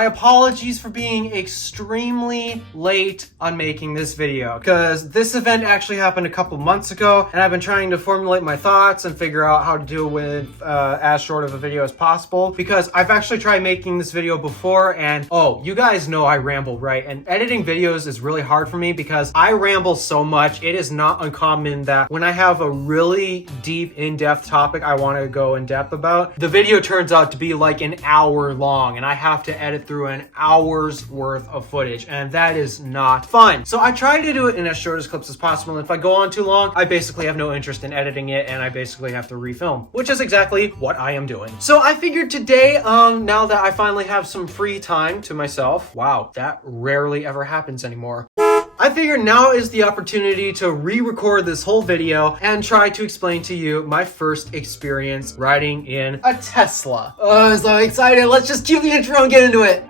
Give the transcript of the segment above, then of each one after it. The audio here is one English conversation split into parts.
my apologies for being extremely late on making this video, because this event actually happened a couple months ago, and I've been trying to formulate my thoughts and figure out how to do it with as short of a video as possible, because I've actually tried making this video before, and oh, you guys know I ramble, right? And editing videos is really hard for me because I ramble so much. It is not uncommon that when I have a really deep, in-depth topic I want to go in depth about, the video turns out to be like an hour long, and I have to edit through an hour's worth of footage, and that is not fun. So I try to do it in as short as clips as possible, and if I go on too long, I basically have no interest in editing it, and I basically have to refilm, which is exactly what I am doing. So I figured today, now that I finally have some free time to myself, wow, that rarely ever happens anymore. I figured now is the opportunity to re-record this whole video and try to explain to you my first experience riding in a Tesla. Oh, I'm so excited. Let's just cue the intro and get into it.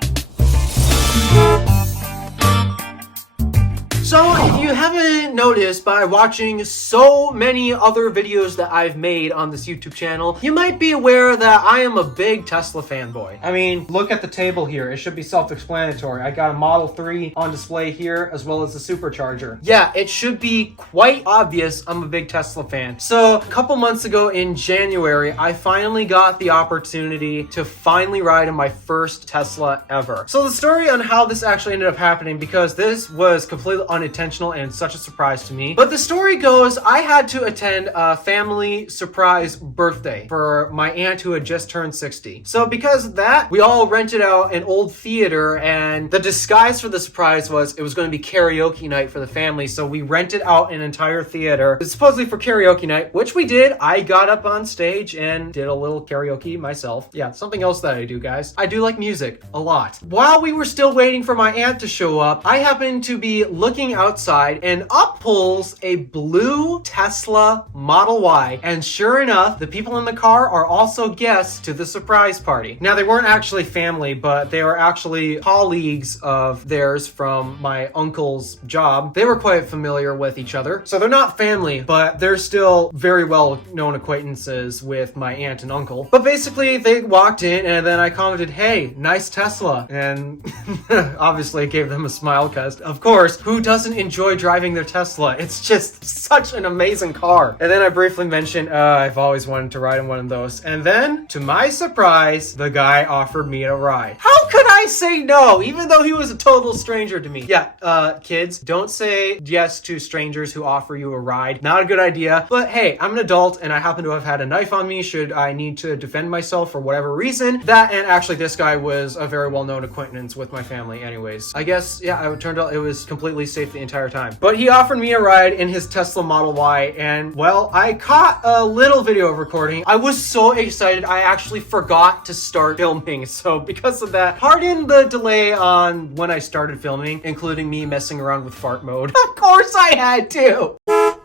So, if you haven't noticed by watching so many other videos that I've made on this YouTube channel, you might be aware that I am a big Tesla fanboy. I mean, look at the table here. It should be self-explanatory. I got a Model 3 on display here, as well as the supercharger. Yeah, it should be quite obvious I'm a big Tesla fan. So, a couple months ago in January, I finally got the opportunity to finally ride in my first Tesla ever. So, the story on how this actually ended up happening, because this was completely unintentional and such a surprise to me. But the story goes, I had to attend a family surprise birthday for my aunt who had just turned 60. So because of that, we all rented out an old theater, and the disguise for the surprise was it was going to be karaoke night for the family. So we rented out an entire theater, supposedly for karaoke night, which we did. I got up on stage and did a little karaoke myself. Yeah, something else that I do, guys. I do like music a lot. While we were still waiting for my aunt to show up, I happened to be looking outside, and up pulls a blue Tesla Model Y, and sure enough, the people in the car are also guests to the surprise party. Now, they weren't actually family, but they were actually colleagues of theirs from my uncle's job. They were quite familiar with each other, so they're not family, but they're still very well known acquaintances with my aunt and uncle. But basically, they walked in, and then I commented, "Hey, nice Tesla," and obviously it gave them a smile, because of course, who doesn't enjoy driving their Tesla? It's just such an amazing car. And then I briefly mentioned, I've always wanted to ride in one of those. And then, to my surprise, the guy offered me a ride. How could I say no, even though he was a total stranger to me? Yeah, kids, don't say yes to strangers who offer you a ride. Not a good idea. But hey, I'm an adult, and I happen to have had a knife on me should I need to defend myself for whatever reason. That, and actually this guy was a very well-known acquaintance with my family anyways. I guess, yeah, it turned out it was completely safe the entire time. But he offered me a ride in his Tesla Model Y, and well, I caught a little video recording. I was so excited I actually forgot to start filming, so because of that, pardon the delay on when I started filming, including me messing around with fart mode. Of course I had to!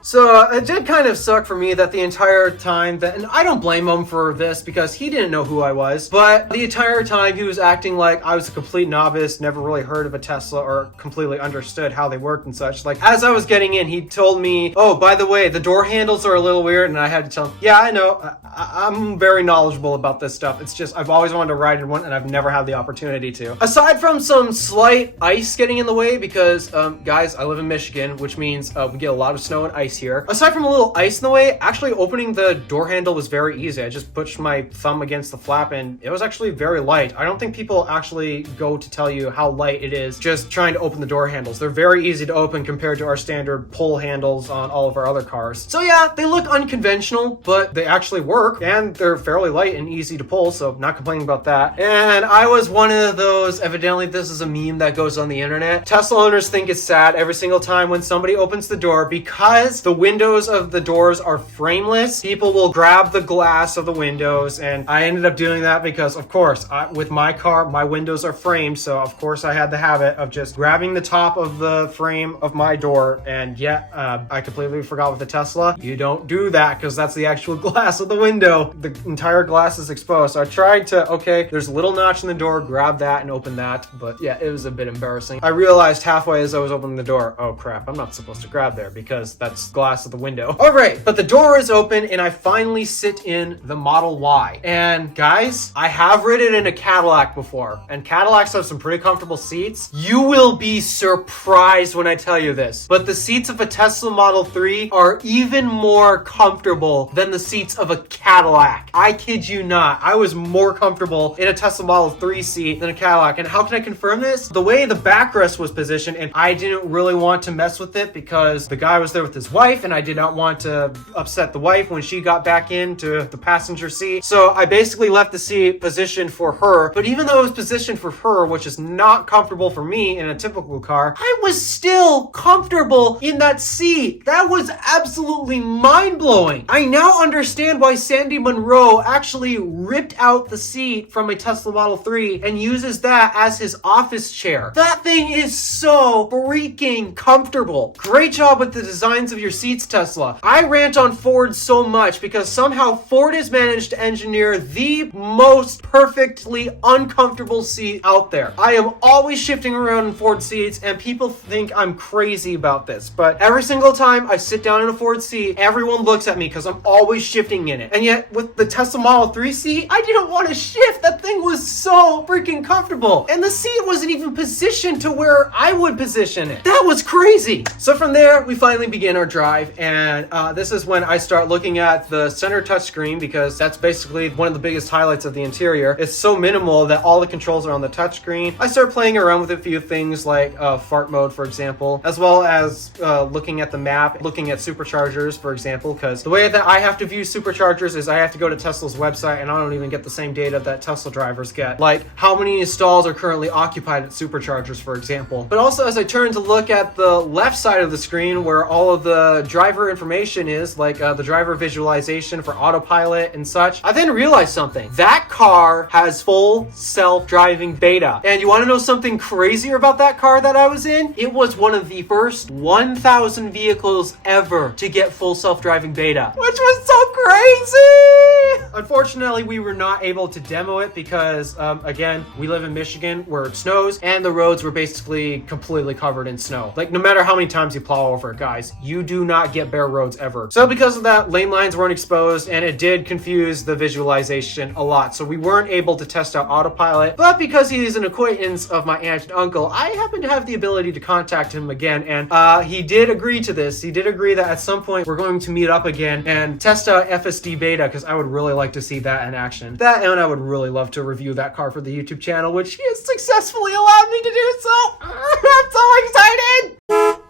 So it did kind of suck for me that the entire time that, and I don't blame him for this because he didn't know who I was, but the entire time he was acting like I was a complete novice, never really heard of a Tesla or completely understood how they worked and such. Like, as I was getting in, he told me, "Oh, by the way, the door handles are a little weird," and I had to tell him, "Yeah, I know. I'm very knowledgeable about this stuff. It's just I've always wanted to ride in one, and I've never had the opportunity to." Aside from some slight ice getting in the way, because guys, I live in Michigan, which means we get a lot of snow and ice here. Aside from a little ice in the way, actually opening the door handle was very easy. I just pushed my thumb against the flap, and it was actually very light. I don't think people actually go to tell you how light it is just trying to open the door handles. They're very easy to open compared to our standard pull handles on all of our other cars. So yeah, they look unconventional, but they actually work, and they're fairly light and easy to pull, so not complaining about that. And I was one of those, evidently this is a meme that goes on the internet. Tesla owners think it's sad every single time when somebody opens the door, because the windows of the doors are frameless. People will grab the glass of the windows, and I ended up doing that because, of course, with my car, my windows are framed, so of course I had the habit of just grabbing the top of the frame of my door, and yet I completely forgot with the Tesla. You don't do that because that's the actual glass of the window. The entire glass is exposed. So I tried to, okay, there's a little notch in the door, grab that and open that, but yeah, it was a bit embarrassing. I realized halfway as I was opening the door, oh crap, I'm not supposed to grab there because that's glass of the window. All right, but the door is open and I finally sit in the Model Y. And guys, I have ridden in a Cadillac before, and Cadillacs have some pretty comfortable seats. You will be surprised when I tell you this, but the seats of a Tesla Model 3 are even more comfortable than the seats of a Cadillac. I kid you not. I was more comfortable in a Tesla Model 3 seat than a Cadillac. And how can I confirm this? The way the backrest was positioned, and I didn't really want to mess with it because the guy was there with his wife, and I did not want to upset the wife when she got back into the passenger seat. So I basically left the seat positioned for her. But even though it was positioned for her, which is not comfortable for me in a typical car, I was still comfortable in that seat. That was absolutely mind-blowing. I now understand why Sandy Munro actually ripped out the seat from a Tesla Model 3 and uses that as his office chair. That thing is so freaking comfortable. Great job with the designs of your seats, Tesla. I rant on Ford so much because somehow Ford has managed to engineer the most perfectly uncomfortable seat out there. I am always shifting around in Ford seats, and people think I'm crazy about this, but every single time I sit down in a Ford seat, everyone looks at me because I'm always shifting in it. And yet with the Tesla Model 3 seat, I didn't want to shift. That thing was so freaking comfortable, and the seat wasn't even positioned to where I would position it. That was crazy. So from there, we finally begin our drive, and this is when I start looking at the center touchscreen, because that's basically one of the biggest highlights of the interior. It's so minimal that all the controls are on the touchscreen. I start playing around with a few things like fart mode, for example, as well as looking at the map, looking at superchargers, for example, because the way that I have to view superchargers is I have to go to Tesla's website, and I don't even get the same data that Tesla drivers get, like how many stalls are currently occupied at superchargers, for example. But also, as I turn to look at the left side of the screen where all of the driver information is, like the driver visualization for autopilot and such, I then realized something. That car has full self-driving beta. And you want to know something crazier about that car that I was in? It was one of the first 1,000 vehicles ever to get full self-driving beta, which was so crazy! Unfortunately, we were not able to demo it because, again, we live in Michigan where it snows, and the roads were basically completely covered in snow. Like, no matter how many times you plow over it, guys, you do not get bare roads ever. So because of that, lane lines weren't exposed, and it did confuse the visualization a lot. So we weren't able to test out autopilot, but because he is an acquaintance of my aunt and uncle, I happen to have the ability to contact him again, and he did agree to this. He did agree that at some point we're going to meet up again and test out FSD beta, because I would really like to see that in action. That, and I would really love to review that car for the YouTube channel, which he has successfully allowed me to do so. I'm so excited!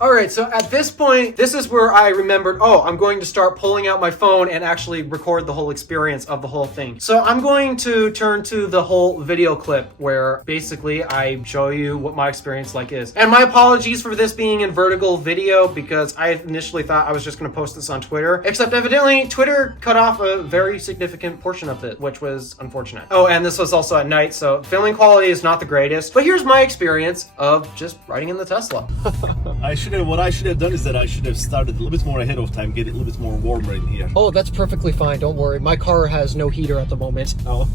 Alright, so at this point, this is where I remembered, oh, I'm going to start pulling out my phone and actually record the whole experience of the whole thing. So I'm going to turn to the whole video clip where basically I show you what my experience like is. And my apologies for this being in vertical video, because I initially thought I was just going to post this on Twitter, except evidently Twitter cut off a very significant portion of it, which was unfortunate. Oh, and this was also at night, so filming quality is not the greatest, but here's my experience of just riding in the Tesla. What I should have done is that I should have started a little bit more ahead of time, get it a little bit more warmer in here. Oh, that's perfectly fine. Don't worry. My car has no heater at the moment. Oh.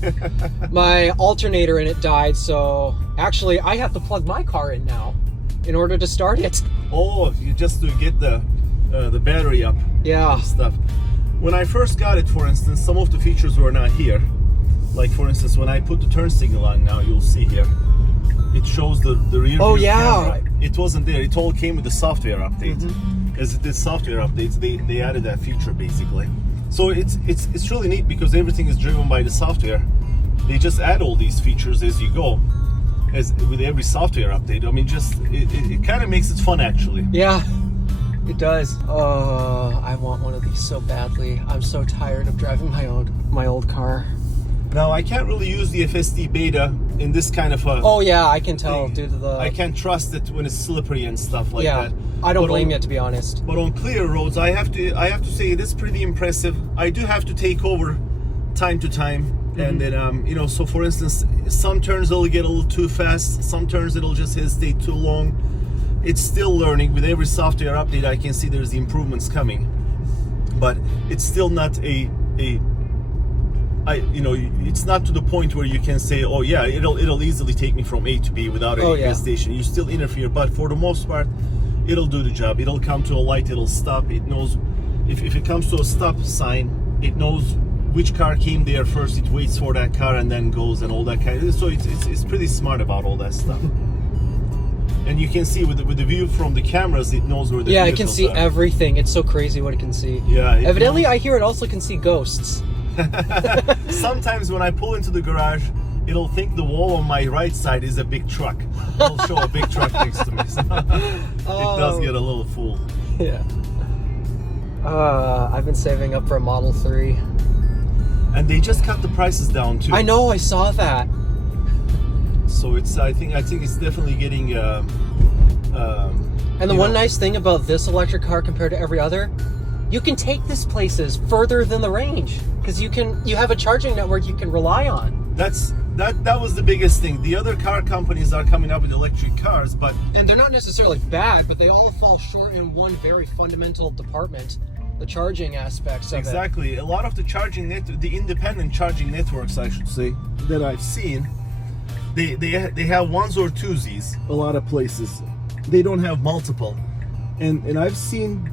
My alternator in it died, so actually I have to plug my car in now in order to start it. Oh, you just to get the battery up. Yeah. And stuff. When I first got it, for instance, some of the features were not here. Like, for instance, when I put the turn signal on now, you'll see here, it shows the rear view camera. It wasn't there. It all came with the software update. Mm-hmm. As it did software updates, they added that feature basically. So it's really neat because everything is driven by the software. They just add all these features as you go, as with every software update. I mean, just it kind of makes it fun actually. Yeah, it does. Oh, I want one of these so badly. I'm so tired of driving my old car. Now, I can't really use the FSD beta in this kind of a... Oh, yeah, I can tell thing. due to the... I can't trust it when it's slippery and stuff like that. I don't blame you, to be honest. But on clear roads, I have to say it is pretty impressive. I do have to take over time to time. Mm-hmm. And then, you know, so for instance, some turns it'll get a little too fast. Some turns it'll just hesitate too long. It's still learning. With every software update, I can see there's the improvements coming. But it's still not it's not to the point where you can say, oh yeah, it'll easily take me from A to B without any hesitation. You still interfere, but for the most part, it'll do the job. It'll come to a light, it'll stop. It knows if it comes to a stop sign, it knows which car came there first. It waits for that car and then goes and all that kind of. So it's pretty smart about all that stuff. And you can see with the view from the cameras, it knows where the yeah, it can vehicles see are. everything. It's so crazy what it can see. Yeah. Evidently, I hear it also can see ghosts. Sometimes when I pull into the garage, it'll think the wall on my right side is a big truck. It'll show a big truck next to me. So it does get a little fool. Yeah. I've been saving up for a Model 3. And they just cut the prices down too. I know, I saw that. So it's I think it's definitely getting. And the one nice thing about this electric car compared to every other, you can take this places further than the range because you have a charging network you can rely on. That was the biggest thing. The other car companies are coming up with electric cars, and they're not necessarily bad, but they all fall short in one very fundamental department, the charging aspects of it. Exactly. A lot of the the independent charging networks, I should say, that I've seen, they have ones or twosies. A lot of places, they don't have multiple, and I've seen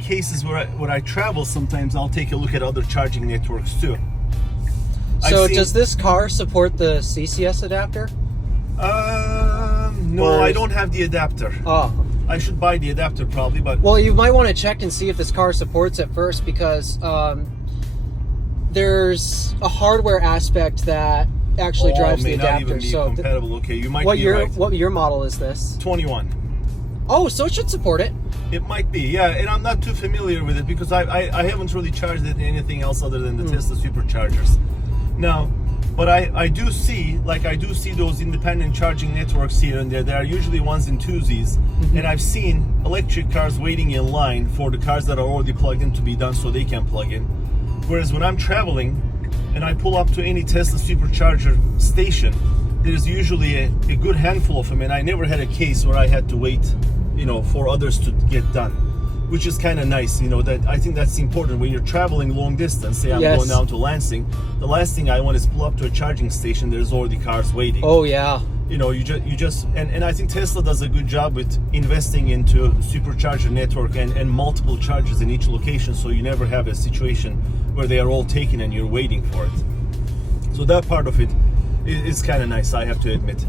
cases where when I travel, sometimes I'll take a look at other charging networks too. So does this car support the CCS adapter? No, I don't have the adapter. Oh. I should buy the adapter probably, but... Well, you might want to check and see if this car supports it first, because there's a hardware aspect that actually drives the adapter. Not even be compatible. Okay, you might be right. What year model is this? 21. Oh, so it should support it. It might be, yeah, and I'm not too familiar with it because I haven't really charged it in anything else other than the Tesla superchargers. Now, but I do see those independent charging networks here and there. There are usually ones in twosies, and I've seen electric cars waiting in line for the cars that are already plugged in to be done so they can plug in. Whereas when I'm traveling and I pull up to any Tesla supercharger station, there's usually a good handful of them, and I never had a case where I had to wait, for others to get done, which is kind of nice. That I think that's important when you're traveling long distance. Say I'm going down to Lansing, the last thing I want is pull up to a charging station. There's already cars waiting. Oh yeah. You just and I think Tesla does a good job with investing into supercharger network and multiple chargers in each location, so you never have a situation where they are all taken and you're waiting for it. So that part of it is kind of nice, I have to admit.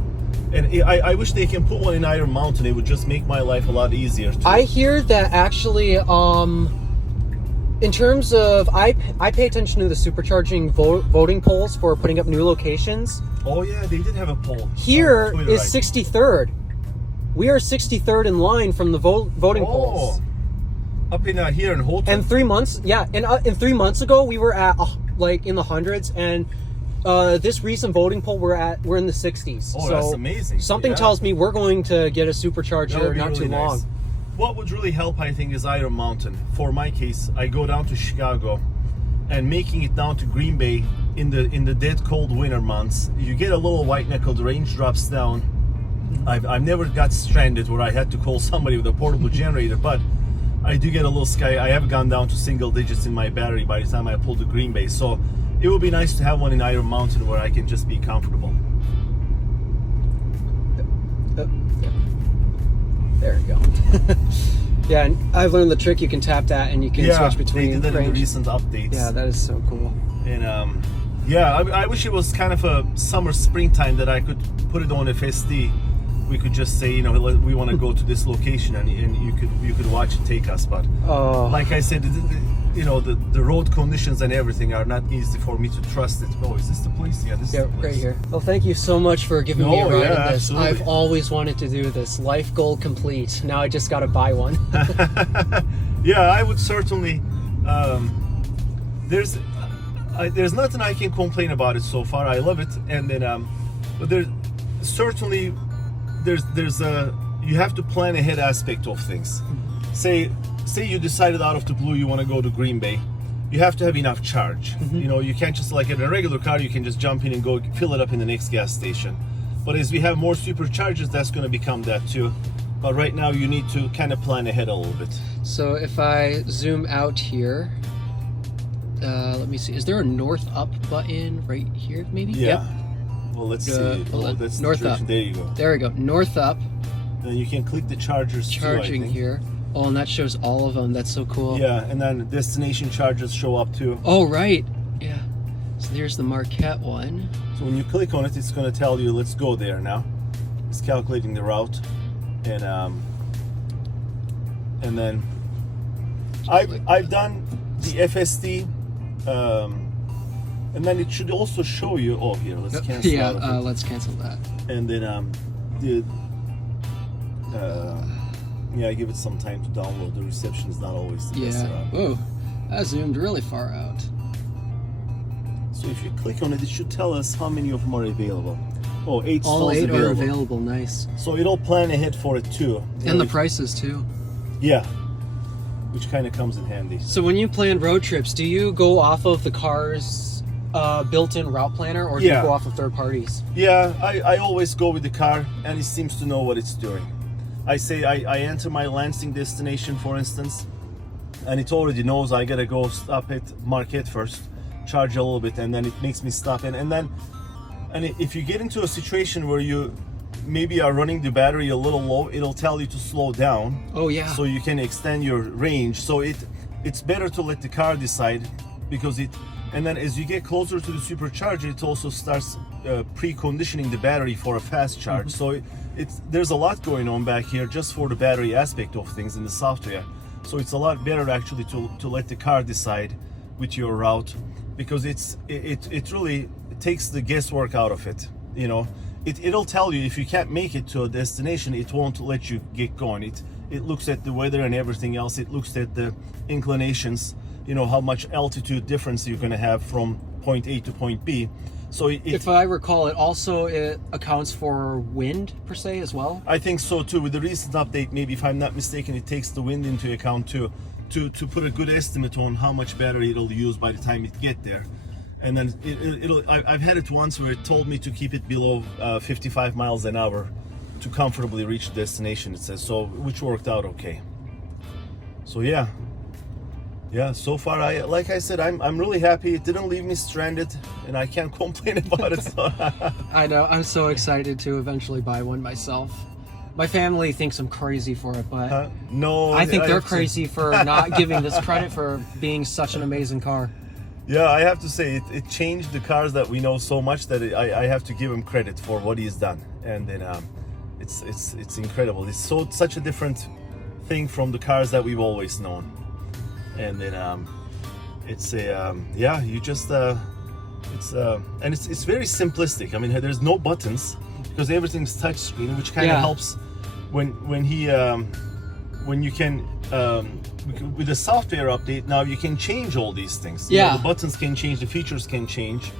And I wish they can put one in Iron Mountain. It would just make my life a lot easier too. I hear that actually, in terms of, I pay attention to the supercharging voting polls for putting up new locations. Oh yeah, they did have a poll. Here is 63rd. We are 63rd in line from the voting polls. Up in here in Holton. And 3 months, and 3 months ago we were at like in the hundreds, and this recent voting poll we're in the 60s. Oh, so that's amazing. Something tells me we're going to get a supercharger not too long. Nice. What would really help, I think, is Iron Mountain. For my case, I go down to Chicago, and making it down to Green Bay in the dead cold winter months, you get a little white knuckle. The range drops down. I've never got stranded where I had to call somebody with a portable generator, but I do get a little sky. I have gone down to single digits in my battery by the time I pull to Green Bay. So it would be nice to have one in Iron Mountain where I can just be comfortable. There you go. Yeah, and I've learned the trick. You can tap that and you can switch between they did that range. in the recent updates. Yeah, that is so cool. And I wish it was kind of a summer, springtime that I could put it on FSD. We could just say, we want to go to this location, and you could watch it take us. But like I said, the road conditions and everything are not easy for me to trust it. Oh, is this the place? Yeah, this is the place. Right here. Well, thank you so much for giving me a ride in this. Absolutely. I've always wanted to do this. Life goal complete. Now I just got to buy one. Yeah, I would certainly. There's nothing I can complain about it so far. I love it, and then but there's certainly there's a you have to plan ahead aspect of things. Say you decided out of the blue you want to go to Green Bay. You have to have enough charge. You can't just, like in a regular car, you can just jump in and go fill it up in the next gas station. But as we have more superchargers, that's going to become that too. But right now you need to kind of plan ahead a little bit. So if I zoom out here, let me see. Is there a north up button right here? Maybe. Yeah. Yep. Well, let's see. Hold on. That's North up. There you go. There we go. North up. Then you can click the chargers Charging too, I think. here. Oh, and that shows all of them. That's so cool. Yeah, and then destination chargers show up too. Oh, right. Yeah. So there's the Marquette one. So when you click on it, it's going to tell you, let's go there now. It's calculating the route. And then I've done the FSD, and then it should also show you, oh, here, let's cancel Yeah, out of it. let's cancel that. And then yeah, give it some time to download. The reception is not always the best Yeah. around. Whoa. I zoomed really far out. So if you click on it, it should tell us how many of them are available. Oh, 8 All stalls 8 available. are available. Nice. So it'll plan ahead for it too. And the prices too. Yeah, which kind of comes in handy. So when you plan road trips, do you go off of the car's built-in route planner, or do Yeah. you go off of third parties? Yeah, I always go with the car, and it seems to know what it's doing. I say I enter my Lansing destination, for instance, and it already knows I gotta go stop at Marquette first, charge a little bit, and then it makes me stop in. And if you get into a situation where you maybe are running the battery a little low, it'll tell you to slow down. Oh yeah. So you can extend your range. So it's better to let the car decide, because and then as you get closer to the supercharger, it also starts preconditioning the battery for a fast charge. So there's a lot going on back here just for the battery aspect of things in the software. So it's a lot better actually to let the car decide with your route, because it really takes the guesswork out of it. You know, it'll tell you if you can't make it to a destination, it won't let you get going. It looks at the weather and everything else. It looks at the inclinations, you know, how much altitude difference you're going to have from point A to point B. So if I recall, it accounts for wind per se as well. I think so too. With the recent update, maybe if I'm not mistaken, it takes the wind into account too, to put a good estimate on how much battery it'll use by the time it get there. And then I've had it once where it told me to keep it below 55 miles an hour to comfortably reach the destination, it says, so, which worked out okay. So yeah, so far, like I said, I'm really happy. It didn't leave me stranded, and I can't complain about it. So. I know. I'm so excited to eventually buy one myself. My family thinks I'm crazy for it, but no, I think they're crazy for not giving this credit for being such an amazing car. Yeah, I have to say it changed the cars that we know so much that I have to give him credit for what he's done, and then it's incredible. It's such a different thing from the cars that we've always known, and then it's very simplistic. I mean, there's no buttons because everything's touchscreen, which kind of helps when you can. With the software update now, you can change all these things. You know, the buttons can change, the features can change,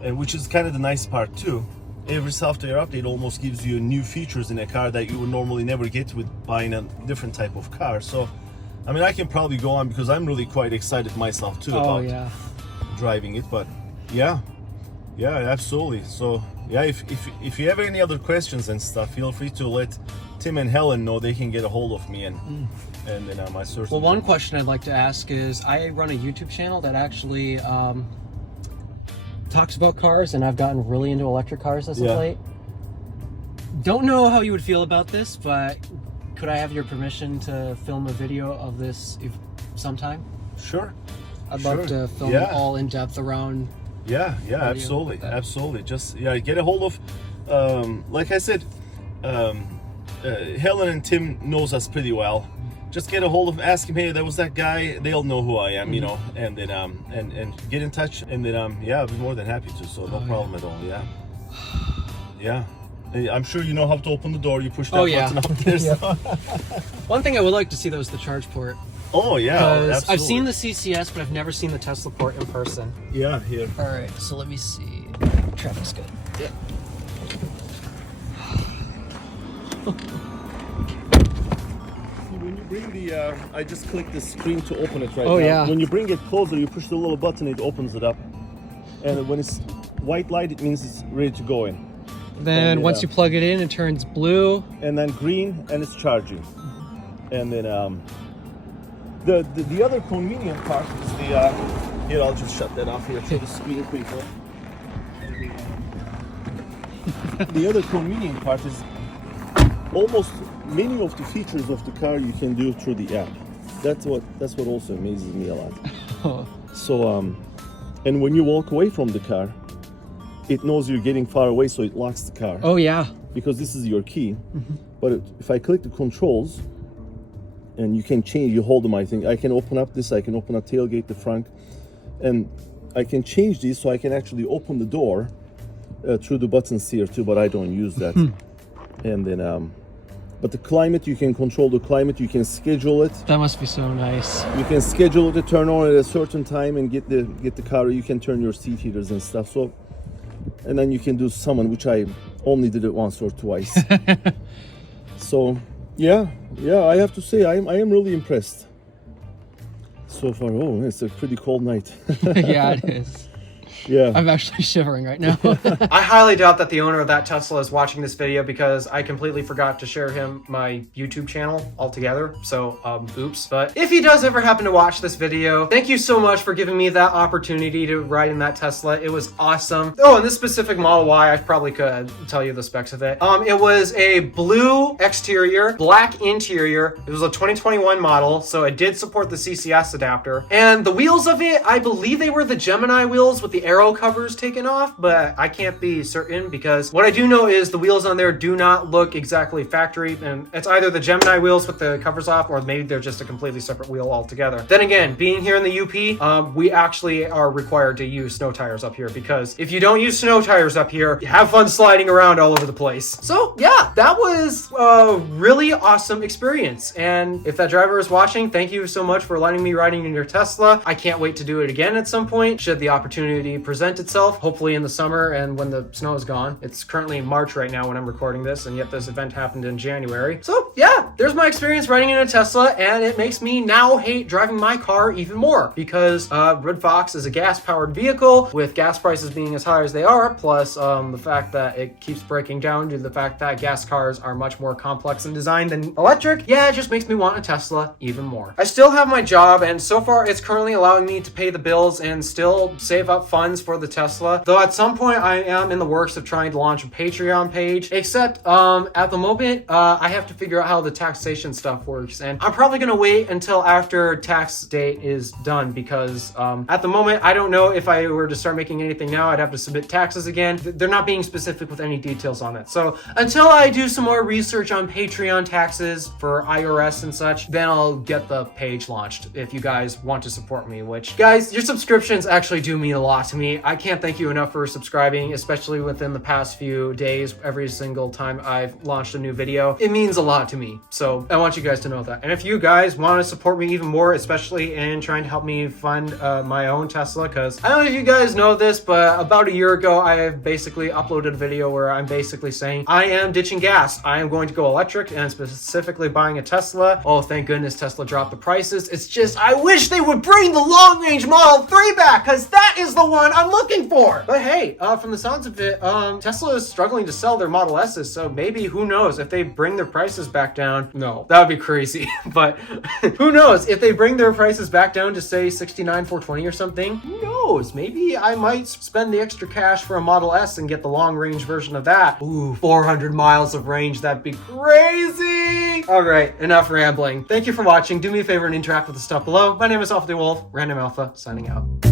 and which is kind of the nice part too. Every software update almost gives you new features in a car that you would normally never get with buying a different type of car. So, I mean, I can probably go on because I'm really quite excited myself too about driving it. But yeah, absolutely. So yeah, if you have any other questions and stuff, feel free to let Tim and Helen know. They can get a hold of me and then my source. Well, one question I'd like to ask is, I run a YouTube channel that actually talks about cars, and I've gotten really into electric cars as of late. Don't know how you would feel about this, but could I have your permission to film a video of this sometime? Sure. I'd love to film all in depth around. Yeah, absolutely. Just get a hold of, like I said, Helen and Tim knows us pretty well. Just get a hold of them, ask him, hey, there was that guy. They'll know who I am, you know, and then and get in touch, and then I'd be more than happy to. So no problem at all. Yeah. I'm sure you know how to open the door. You push that button up there. So. One thing I would like to see though is the charge port. Oh yeah, absolutely. I've seen the CCS, but I've never seen the Tesla port in person. Yeah, here. All right, so let me see. Traffic's good. Yeah. When you bring the, I just clicked the screen to open it right now. Oh yeah. When you bring it closer, you push the little button, it opens it up. And when it's white light, it means it's ready to go in. Then once you plug it in, it turns blue. And then green, and it's charging. And then the other convenient part is the, here, I'll just shut that off here to the screen quickly. The other convenient part is almost many of the features of the car you can do through the app. That's what also amazes me a lot. So and when you walk away from the car, it knows you're getting far away, so it locks the car. Oh yeah. Because this is your key. But if I click the controls, and you can change, you hold them, I think. I can open up this, I can open up tailgate, the front, and I can change these so I can actually open the door through the buttons here too, but I don't use that. And then, but the climate, you can control the climate, you can schedule it. That must be so nice. You can schedule it to turn on at a certain time and get the car, you can turn your seat heaters and stuff. So, and then you can do summon, which I only did it once or twice. So, yeah, I have to say, I am really impressed so far. Oh, it's a pretty cold night. Yeah, it is. Yeah. I'm actually shivering right now. I highly doubt that the owner of that Tesla is watching this video because I completely forgot to share him my YouTube channel altogether. So, oops. But if he does ever happen to watch this video, thank you so much for giving me that opportunity to ride in that Tesla. It was awesome. Oh, and this specific Model Y, I probably could tell you the specs of it. It was a blue exterior, black interior. It was a 2021 model, so it did support the CCS adapter. And the wheels of it, I believe they were the Gemini wheels with the aero covers taken off, but I can't be certain because what I do know is the wheels on there do not look exactly factory, and it's either the Gemini wheels with the covers off or maybe they're just a completely separate wheel altogether. Then again, being here in the UP, we actually are required to use snow tires up here because if you don't use snow tires up here, you have fun sliding around all over the place. So yeah, that was a really awesome experience. And if that driver is watching, thank you so much for letting me riding in your Tesla. I can't wait to do it again at some point should the opportunity present itself, hopefully in the summer and when the snow is gone. It's currently March right now when I'm recording this, and yet this event happened in January. So yeah, there's my experience riding in a Tesla, and it makes me now hate driving my car even more because Red Fox is a gas-powered vehicle with gas prices being as high as they are, plus the fact that it keeps breaking down due to the fact that gas cars are much more complex in design than electric. Yeah, it just makes me want a Tesla even more. I still have my job, and so far it's currently allowing me to pay the bills and still save up funds for the Tesla, though at some point I am in the works of trying to launch a Patreon page, except at the moment I have to figure out how the taxation stuff works, and I'm probably gonna wait until after tax date is done because at the moment I don't know if I were to start making anything now, I'd have to submit taxes again. They're not being specific with any details on it, so until I do some more research on Patreon taxes for IRS and such, then I'll get the page launched if you guys want to support me, which guys, your subscriptions actually do mean a lot to me. I can't thank you enough for subscribing, especially within the past few days. Every single time I've launched a new video, it means a lot to me. So I want you guys to know that. And if you guys want to support me even more, especially in trying to help me fund my own Tesla, because I don't know if you guys know this, but about a year ago, I have basically uploaded a video where I'm basically saying I am ditching gas. I am going to go electric and specifically buying a Tesla. Oh, thank goodness Tesla dropped the prices. It's just, I wish they would bring the long range Model 3 back because that is the one I'm looking for. But hey, from the sounds of it, Tesla is struggling to sell their Model S's, so maybe, who knows, if they bring their prices back down. No, that would be crazy. But who knows, if they bring their prices back down to say $69,420 or something, who knows, maybe I might spend the extra cash for a Model S and get the long range version of that. Ooh, 400 miles of range, that'd be crazy. All right, enough rambling. Thank you for watching. Do me a favor and interact with the stuff below. My name is Alpha DeWolf, Random Alpha, signing out.